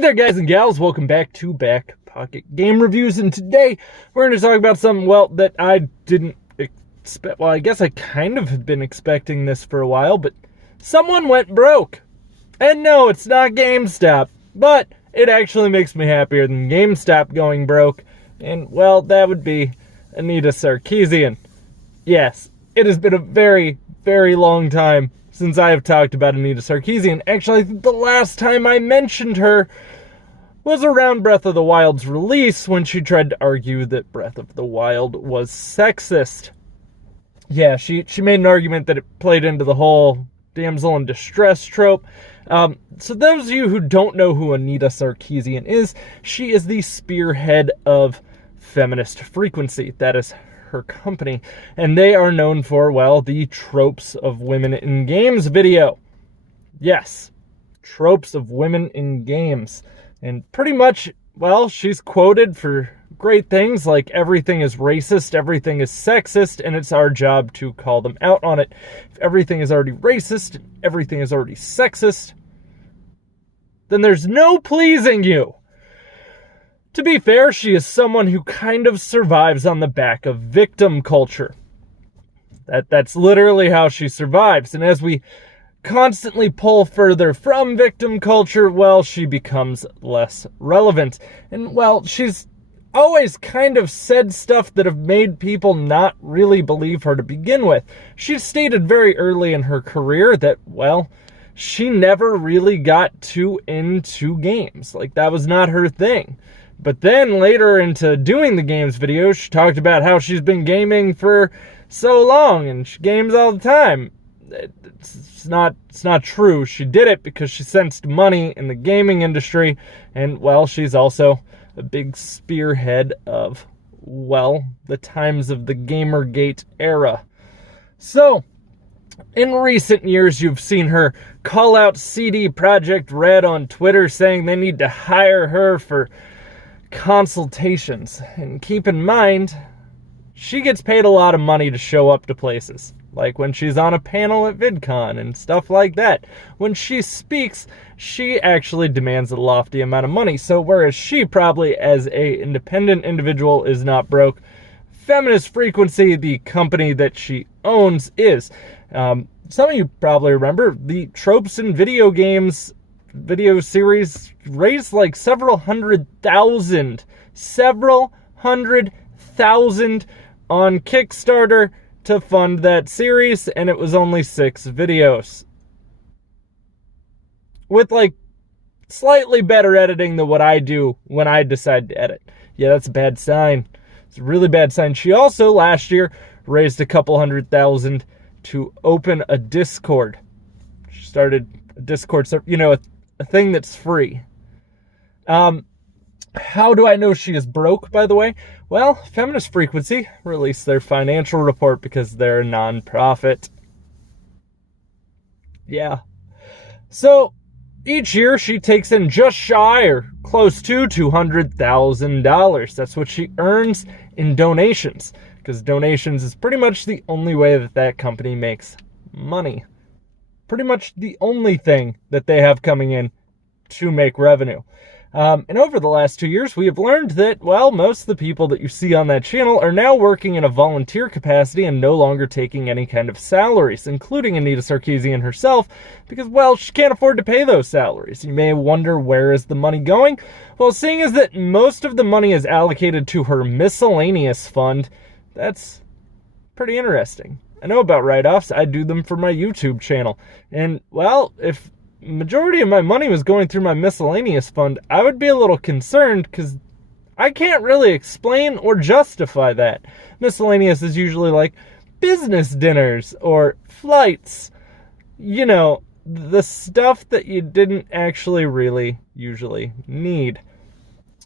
there, guys and gals, welcome back to Back Pocket Game Reviews, and today we're going to talk about something, well, that I didn't expect. Well, I guess I kind of had been expecting this for a while, but someone went broke. And no, it's not GameStop, but it actually makes me happier than GameStop going broke, and, well, that would be Anita Sarkeesian. Yes, it has been a very, very long time since I have talked about Anita Sarkeesian. Actually, I think the last time I mentioned her was around Breath of the Wild's release, when she tried to argue that Breath of the Wild was sexist. Yeah, she made an argument that it played into the whole damsel in distress trope. So those of you who don't know who Anita Sarkeesian is, she is the spearhead of Feminist Frequency. That is her company, and they are known for, well, the tropes of women in games video. Yes, tropes of women in games. And pretty much, well, she's quoted for great things like everything is racist, everything is sexist, and it's our job to call them out on it. If everything is already racist, everything is already sexist, then there's no pleasing you. To be fair, she is someone who kind of survives on the back of victim culture. That's literally how she survives. And as we constantly pull further from victim culture, well, she becomes less relevant. And, well, she's always kind of said stuff that have made people not really believe her to begin with. She stated very early in her career that, well, she never really got too into games. Like, that was not her thing. But then later into doing the games videos, she talked about how she's been gaming for so long and she games all the time. It's not true. She did it because she sensed money in the gaming industry, and, well, she's also a big spearhead of, well, the times of the Gamergate era. So, in recent years, you've seen her call out CD Projekt Red on Twitter, saying they need to hire her for consultations. And keep in mind, she gets paid a lot of money to show up to places, like when she's on a panel at VidCon and stuff like that. When she speaks, she actually demands a lofty amount of money. So whereas she probably, as a independent individual, is not broke, Feminist Frequency, the company that she owns, is. Some of you probably remember the tropes in video games video series raised like several hundred thousand on Kickstarter to fund that series, and it was only 6 videos. With, like, slightly better editing than what I do when I decide to edit. Yeah, that's a bad sign. It's a really bad sign. She also, last year, raised a couple $100,000 to open a Discord. She started a Discord, you know, a thing that's free. How do I know she is broke, by the way? Well, Feminist Frequency released their financial report because they're a non-profit. Yeah. So, each year she takes in just shy or close to $200,000. That's what she earns in donations, because donations is pretty much the only way that company makes money. Pretty much the only thing that they have coming in to make revenue. And over the last 2 years, we have learned that, well, most of the people that you see on that channel are now working in a volunteer capacity and no longer taking any kind of salaries, including Anita Sarkeesian herself, because, well, she can't afford to pay those salaries. You may wonder, where is the money going? Well, seeing as that most of the money is allocated to her miscellaneous fund, that's pretty interesting. I know about write-offs. I do them for my YouTube channel. And, well, if majority of my money was going through my miscellaneous fund, I would be a little concerned, because I can't really explain or justify that. Miscellaneous is usually like business dinners or flights. You know, the stuff that you didn't actually really usually need.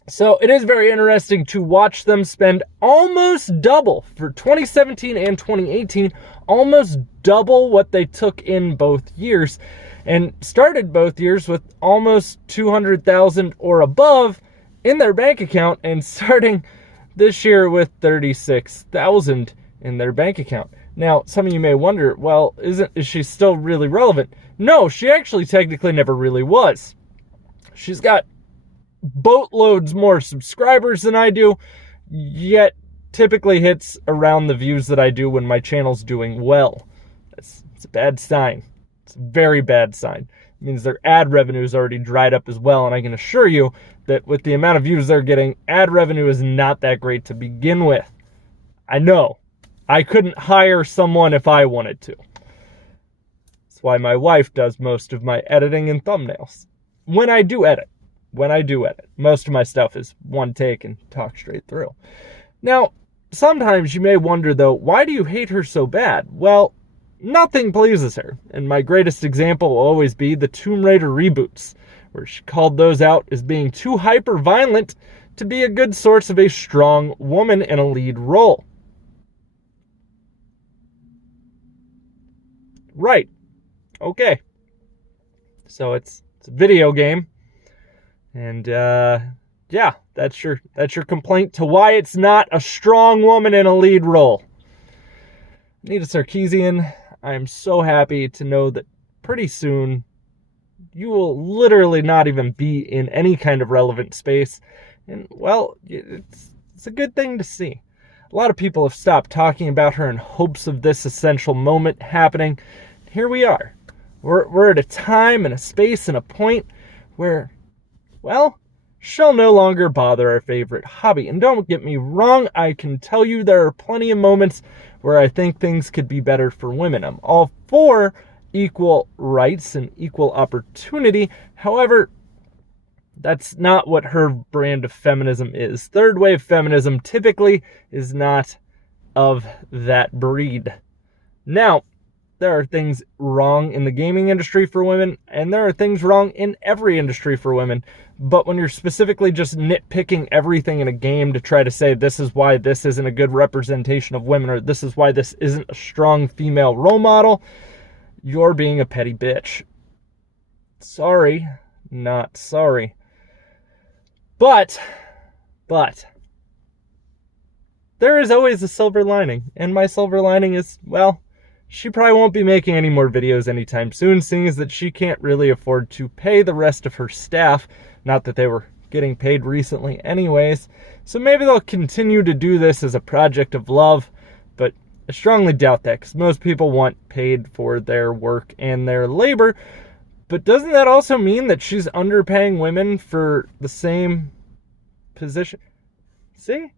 So it is very interesting to watch them spend almost double for 2017 and 2018, almost double what they took in both years, and started both years with almost 200,000 or above in their bank account, and starting this year with 36,000 in their bank account. Now, some of you may wonder, well, is she still really relevant? No, she actually technically never really was. She's got boatloads more subscribers than I do, yet typically hits around the views that I do when my channel's doing well. It's a bad sign. It's a very bad sign. It means their ad revenue is already dried up as well, and I can assure you that with the amount of views they're getting, ad revenue is not that great to begin with. I know. I couldn't hire someone if I wanted to. That's why my wife does most of my editing and thumbnails. When I do edit. Most of my stuff is one take and talk straight through. Now, sometimes you may wonder, though, why do you hate her so bad? Well, nothing pleases her, and my greatest example will always be the Tomb Raider reboots, where she called those out as being too hyper-violent to be a good source of a strong woman in a lead role. Right. Okay. So it's a video game, and yeah, that's your complaint to why it's not a strong woman in a lead role. Anita Sarkeesian, I am so happy to know that pretty soon you will literally not even be in any kind of relevant space. And, well, it's a good thing to see. A lot of people have stopped talking about her in hopes of this essential moment happening. Here we are. We're at a time and a space and a point where, well, she'll no longer bother our favorite hobby. And don't get me wrong, I can tell you there are plenty of moments where I think things could be better for women. I'm all for equal rights and equal opportunity. However, that's not what her brand of feminism is. Third wave feminism typically is not of that breed. Now, there are things wrong in the gaming industry for women, and there are things wrong in every industry for women. But when you're specifically just nitpicking everything in a game to try to say this is why this isn't a good representation of women, or this is why this isn't a strong female role model, you're being a petty bitch. Sorry, not sorry. But, there is always a silver lining, and my silver lining is, well, she probably won't be making any more videos anytime soon, seeing as that she can't really afford to pay the rest of her staff. Not that they were getting paid recently anyways. So maybe they'll continue to do this as a project of love, but I strongly doubt that, because most people want paid for their work and their labor. But doesn't that also mean that she's underpaying women for the same position? See,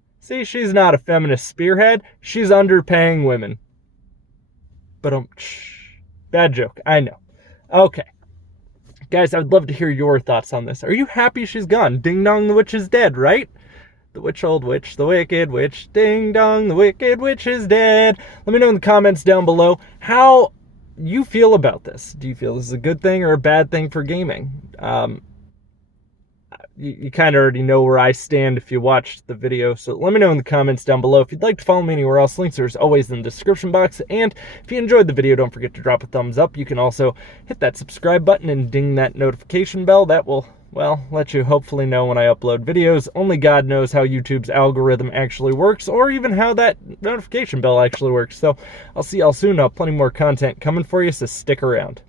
she's not a feminist spearhead. She's underpaying women. But bad joke, I know. Okay. Guys, I would love to hear your thoughts on this. Are you happy she's gone? Ding dong, the witch is dead, right? The witch, old witch, the wicked witch. Ding dong, the wicked witch is dead. Let me know in the comments down below how you feel about this. Do you feel this is a good thing or a bad thing for gaming? You kind of already know where I stand if you watched the video, so let me know in the comments down below. If you'd like to follow me anywhere else, links are as always in the description box. And if you enjoyed the video, don't forget to drop a thumbs up. You can also hit that subscribe button and ding that notification bell. That will, well, let you hopefully know when I upload videos. Only God knows how YouTube's algorithm actually works, or even how that notification bell actually works. So I'll see y'all soon. I'll have plenty more content coming for you, so stick around.